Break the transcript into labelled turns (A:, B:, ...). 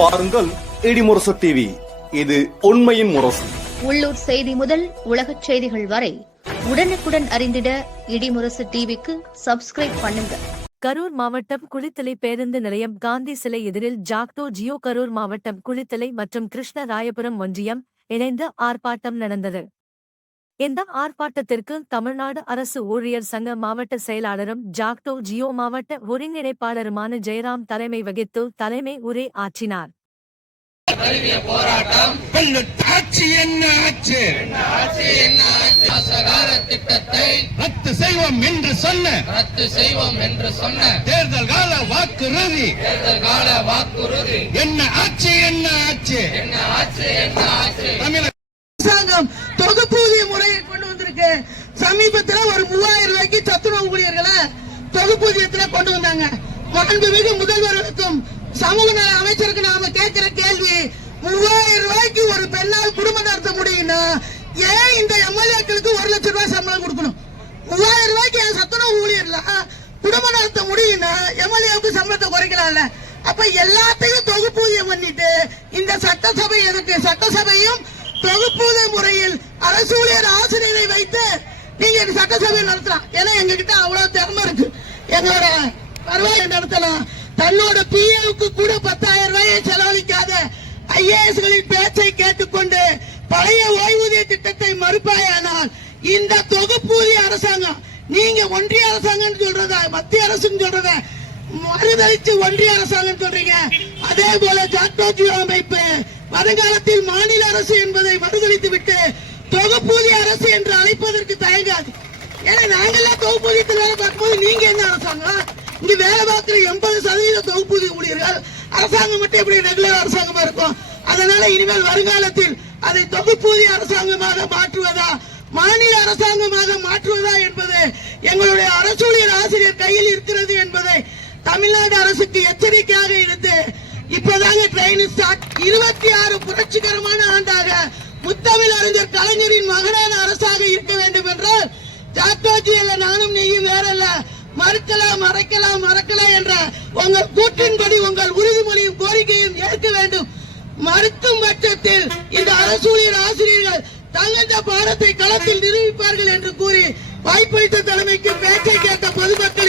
A: பாருங்கள் இடிமுரசு டிவி இது உண்மையின் முரசு.
B: உள்ளூர் செய்தி முதல் உலகச் செய்திகள் வரை உடனுக்குடன் அறிந்திட இடிமுரசு டிவிக்கு சப்ஸ்கிரைப் பண்ணுங்க.
C: கரூர் மாவட்டம் குளித்தலை பேருந்து நிலையம் காந்தி சிலை எதிரில் ஜாக்டோ ஜியோ கரூர் மாவட்டம் குளித்தலை மற்றும் கிருஷ்ணராயபுரம் ஒன்றியம் இணைந்து ஆர்ப்பாட்டம் நடந்தது. இந்த ஆர்ப்பாட்டத்திற்கு தமிழ்நாடு அரசு ஊழியர் சங்க மாவட்ட செயலாளரும் ஜாக்டோ ஜியோ மாவட்ட ஒருங்கிணைப்பாளருமான ஜெயராம் தலைமை வகித்து தலைமை உரை ஆற்றினார்.
D: ரத்து செய்வோம் என்று சொன்ன.
E: ரத்து செய்வோம் என்று சொன்ன.
D: தேர்தல் கால வாக்குறுதி.
E: தேர்தல் கால வாக்குறுதி.
D: என்ன ஆட்சி என்ன ஆட்சி
E: என்ன ஆட்சி என்ன ஆட்சி?
D: தமிழக
F: அரசாங்கம் தொகுப்பூதிய முறையை கொண்டு வந்திருக்கு சமீபத்துல ஒரு மூவாயிரம் ரூபாய்க்கு சத்துணவு ஊழியர்களை தொகுப்பூதியத்துல கொண்டு வந்தாங்க. மாண்புமிகு முதல்வர்களுக்கும் சமூக நல அமைச்சருக்கு நாம கேட்கிற கேள்வி மூவாயிரம் ரூபாய்க்கு ஒரு பெண்ணால் குடும்பம் நடத்த முடியும்னா ஏன் இந்த எம்எல்ஏக்களுக்கு ஒரு லட்சம் ரூபாய் சம்பளம் கொடுக்கணும்? மூவாயிரம் ரூபாய்க்கு என் சத்துணவு ஊழியர்ல குடும்பம் நடத்த முடியும்னா எம்எல்ஏவுக்கு சம்பளத்தை குறைக்கலாம்ல? அப்ப எல்லாத்தையும் தொகுப்பூதியம் பண்ணிட்டு இந்த சட்டசபை எதுக்கு? சட்டசபையும் தொகுப்பூதிய முறையில் அரசு ஊழியர் ஆசிரியரை வைத்து நீங்க சட்டசபை நடத்தலாம். ஏன்னா எங்க கிட்ட அவ்வளவு திறமை இருக்கு. எங்களோட வருவாயை நடத்தலாம். தன்னோட பிஏவுக்கு கூட பத்தாயிரம் ரூபாயை செலவழிக்காத ஐஏஎஸ்களின் பேச்சை கேட்டுக்கொண்டு பழைய ஓய்வூதிய திட்டத்தை மறுப்பாயானால் இந்த தொகுப்பூதிய அரசாங்கம் நீங்க ஒன்றிய அரசாங்கம் சொல்றத மத்திய அரசுன்னு சொல்றத மறுதளிச்சு ஒன்றிய அரசாங்கம் சொல்றீங்க. அதே போல ஜாக்டோஜியோ அமைப்பு வருங்காலத்தில் மாநில அரசு என்பதை மறுதளித்து விட்டு தொகுப்பூதிய அரசு என்று அழைப்பதற்கு தயங்காது. ஏன்னா நாங்கெல்லாம் தொகுப்பூதியத்தில் வேலை பார்க்கும்போது நீங்க என்ன அரசாங்கம்? இங்க வேலை பார்க்கிற எண்பது சதவீத தொகுப்பூதிய ஊழியர்கள் அரசாங்கம் மட்டும் எப்படி ரெகுலர் அரசாங்கமா இருக்கும்? அதனால இனிமேல் வருங்காலத்தில் அதை தொகுப்பூதிய அரசாங்கமாக மாற்றுவதா மாநில அரசாங்கமாக மாற்றுவதா என்பது எங்களுடைய அரசூழியர் ஆசிரியர் கையில் இருக்கிறது என்பதை தமிழ்நாடு அரசுக்கு எச்சரிக்கையாக இருந்து இப்பதாங்க ட்ரெயின் ஸ்டார்ட் இருபத்தி ஆறு புரட்சிகரமான ஆண்டாக முத்தமிழ் அறிஞர் கலைஞரின் மகனான அரசாக ஜாக்டோஜி அல்ல நானும் நீயும் வேறல்ல. மறுக்கலாம் மறைக்கலாம் மறக்கலாம் என்ற உங்கள் கூற்றின்படி உங்கள் உறுதிமொழியும் கோரிக்கையும் ஏற்க வேண்டும். மறுக்கும் பட்சத்தில் இந்த அரசூழியர் ஆசிரியர்கள் தங்கந்த பாடத்தை களத்தில் நிரூபிப்பார்கள் என்று கூறி வாய்ப்பளித்த தலைமைக்கு பேச்சை கேட்ட பொதுமக்கள்